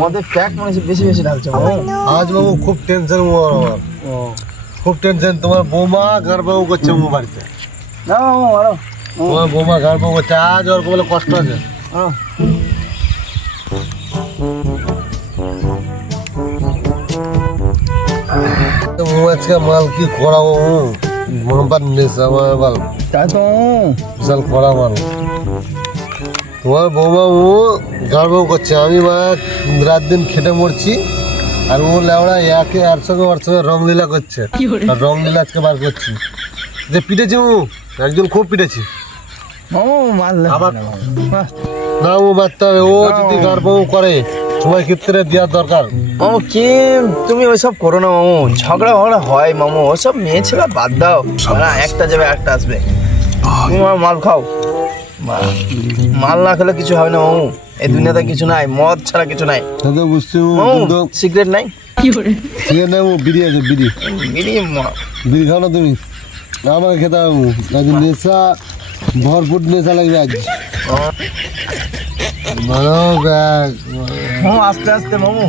মদের প্যাক মানে বেশি বেশি ঢালছে আজ বাবু খুব টেনশন আমার, খুব টেনশন। তোমার বৌমা গাড়বাবু করছে বাড়িতে, না মামু তোমার বৌমা গাড়বাবু করছে, আজ ওর বলে কষ্ট আছে। আজকে মাল কি করাবো, মোহাম্মদ নেশা মাল, তাই তো বিশাল কড়া মাল। তোমার বৌমা ও গাড়বাবু করছে, আমি রাত দিন খেটে মরছি, আর ও লেওড়া একে আর সঙ্গে ওর সঙ্গে রংলীলা করছে, আর রংলীলা আজকে বার করছি। যে পিটেছি ও একজন খুব পিটেছি, আবার না ও মারতে হবে। ও যদি গাড়বাবু করে সময় ক্ষেত্রে দেওয়ার দরকার। মামু কি তুমি ওইসব করো না মামু, ঝগড়া ফগড়া হয় মামু, ওসব মেয়ে ছেলে বাদ দাও, একটা যাবে একটা আসবে। তুমি মাল খাও, মাল না খেলে কিছু হবে না মামু, এই দুনিয়াতে কিছু নাই, মদ ছাড়া কিছু নাই। বুঝছি, সিগারেট নাই, সিগারেট নাই, বিড়ি আছে, বিড়ি বিড়ি খাও না তুমি, আমাকে খেতে হবে। আজ নেশা ভরপুর নেশা লাগবে আজ। আস্তে আস্তে মামু,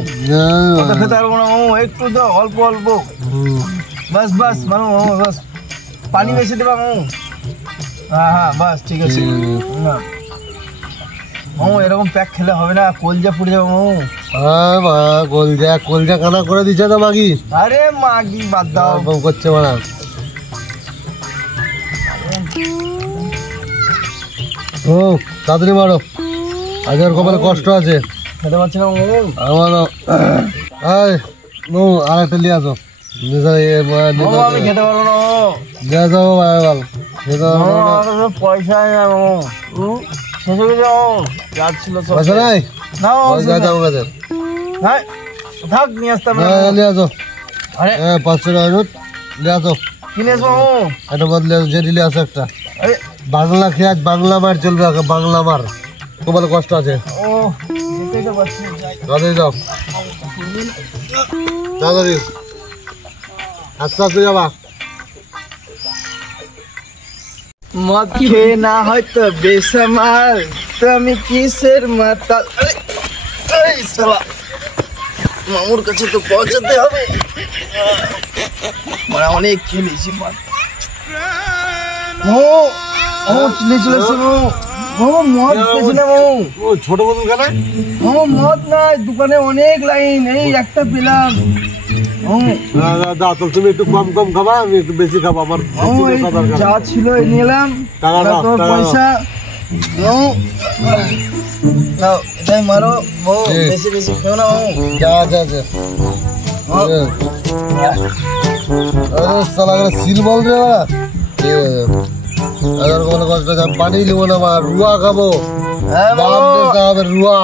খেতে পারবো না মামু, একটু দাও, অল্প অল্প, বাস বাস মামু, বাস পানি বেশি দেবা মামু। হ্যাঁ বাস ঠিক আছে মামু, এরকম প্যাক খেলে হবে না, কলজা পুড়ে যাবে মামু। কলজা কলজা কানা করে দিচ্ছে তো মাগি। আরে মাগি বাদ দাও, করছে মারা। ও তাড়াতাড়ি মারো, আজ ওর কপালে কষ্ট আছে, খেতে পারছি না মামু। আমারও আর একটা নিয়ে আসো, আমি খেতে পারবো না নিয়ে যাবো পয়সা মামু, শেষ হয়ে যাচ্ছিল, পয়সা নাই না থাক নিয়ে আসতাম, নিয়ে আসো। 500 টাকা নোট নিয়ে আসো, কিনে আসবো মামু, একটা বদলে জেরি নিয়ে আসো একটা। বাংলা খেয়ে আজ বাংলা মার চলবে, বাংলা মার, তোমার কষ্ট আছে। ও যেতেই তো পারছি না, তাড়াতাড়ি যাও, তাড়াতাড়ি আস্তে আস্তে যাবা। মদ খেয়ে না হয়তো বেসামাল, তো আমি কিসের মাতাল। মামুর কাছে তো পৌঁছাতে হবে, মানে অনেক খেলেছি মদ। ছোট বোতল কেন? মদ নাই দোকানে, অনেক লাইন, এই একটা পেলাম। তুমি একটু কম কম খাবা, আমি একটু বেশি খাবো, আমার যা ছিল নিয়ে এলাম, পয়সা এটাই মারো, বেশি বেশি খেও না। সিল বল রে, কষ্ট আছে, পানি নেবো না, রুয়া খাবো, রুয়া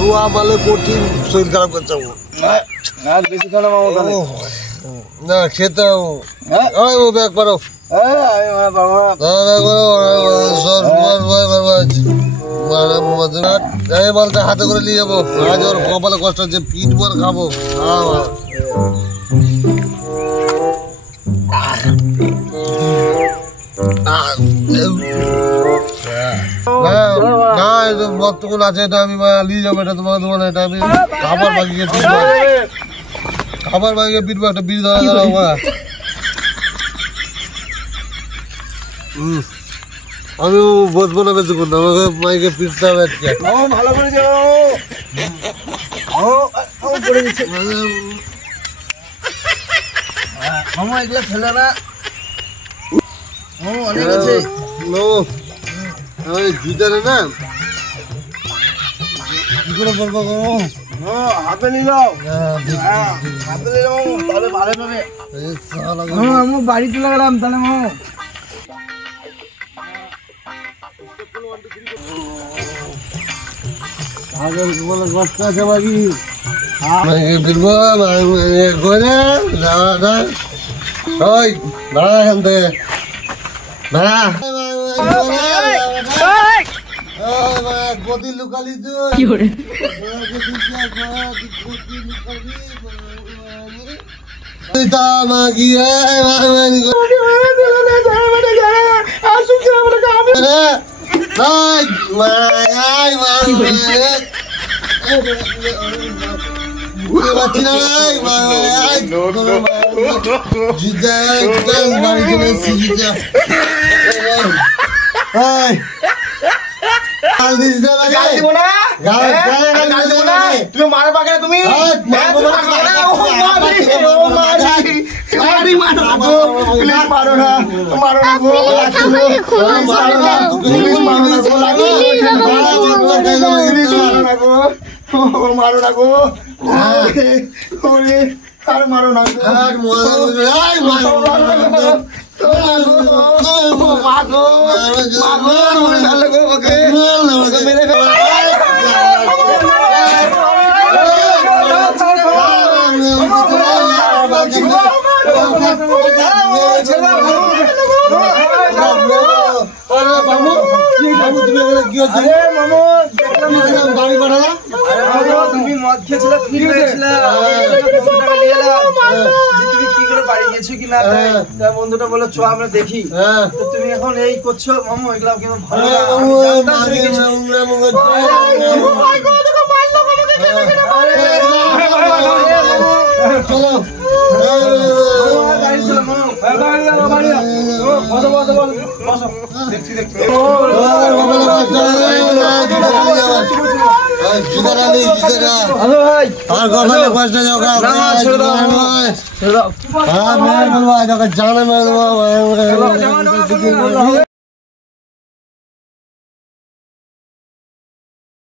রুয়া মালে কঠিন, শরীর খারাপ করছে বেশি খাও না মামু, না খেতে ব্যাগ পারো, হাতে করে নিয়ে যাবো। আজ ওর কপালে কষ্ট হচ্ছে, পিঠ ভর খাবো। বর্তমান আছে, এটা আমি নিয়ে যাবো, এটা তোমাকে দেবো না, এটা আমি খাবার বাগিয়ে পিটবো, খাবার বাগিয়ে পিটবো, একটা বিড়ি ধরা দাঁড়াও। আমি বসবো না বেশিক্ষণ, আমাকে মাইকে পিটতে হবে আজকে। ভালো করে মামু, এগুলো খেলে না, অনেক আছে ভিতরে না, কি করে বলবো হাতে নিলাম, হাতে নিলাম তাহলে ভালো হবে। আমি বাড়ি চলে গেলাম তাহলে মামু। কষ্ট আছে বাকি, ফিরবো দাঁড়া এখান থেকে, দাঁড়া গদি লুকালি তুই, মাগি আয় আয় বাচ্চি না জিজা বাড়ি চলে এসছি জিজা গাল দিস না গাল দিব না গাল দিব না তুমি মারা পাকে না তুমি মারো না গো মারো না গো আর মারো না তুমি মদ খেয়েছিল ফিরে গেছিলে তুমি কি করে বাড়ি গেছো কি না বন্ধুটা বলো চ আমরা দেখি তো তুমি এখন এই করছো মামু এগুলা কিন্তু ভালো চলো জানা